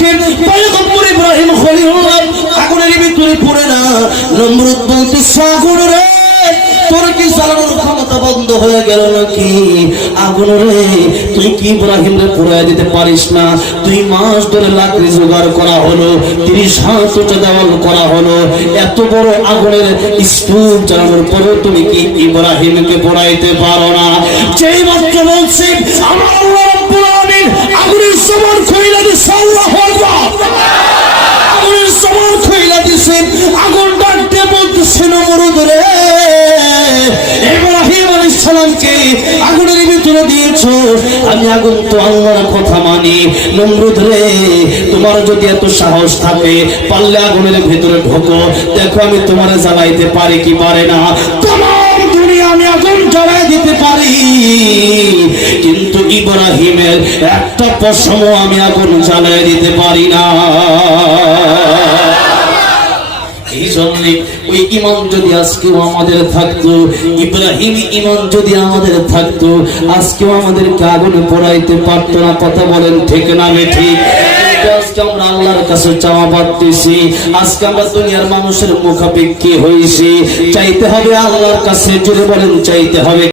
দেখে পয়গম্বর ইব্রাহিম খলিলুল্লাহ আগুনের ভিতরে পড়ে না। নমরুদ বলতে আগুন রে, তোর কি জ্বালানোর ক্ষমতা বন্ধ হয়ে গেল নাকি? আগুন রে, তুই কি ইব্রাহিম রে পুড়ায় দিতে পারিস না? 2 মাস ধরে লাকড়ি জোগাড় করা হলো, 30 হাত উঁচু দেওয়াল করা হলো, এত বড় আগুনের স্তূপ জ্বালানোর পরেও তুমি কি ইব্রাহিমকে পোড়াইতে পারো না? যেই মাত্র বলছি আমার আল্লাহ রাব্বুল আলামিন আগুনের জবান খুইলা দিছে। আল্লাহু আকবার। আগুনের জবান খুইলা দিছে। আগুন ডাকতে বলতেছে নমরুদ রে, ইব্রাহিম আলাইহিস সালামকে আগুনের ভিতরে দিয়েছো, আমি আগুন তো আল্লাহর কথা মানি। নমরুদ রে, তোমার যদি এত সাহস থাকে পারলে আগুনের ভিতরে ঢোকো, দেখো আমি তোমার জ্বালাইতে পারি কি পারে না। তমাম দুনিয়া আমি আগুন জ্বালাই দিতে পারি, কিন্তু ইব্রাহিমের একটা পশমও আমি আগুন জ্বালাই দিতে পারি না। এই জন্য ওই ঈমান যদি আজকেও আমাদের থাকতো, ইব্রাহিম ঈমান যদি আমাদের থাকতো, আজকেও আমাদেরকে আগুনে পোড়াইতে পারতো না। কথা বলেন ঠিক না ঠিক? আজকে আমরা আল্লাহর কাছে চাওয়া পাচ্ছি, আজকে আমরা দুনিয়ার মানুষের মুখাপেক্ষী হয়েছি। চাইতে হবে আল্লাহর কাছে, জোরে বলেন চাইতে হবে।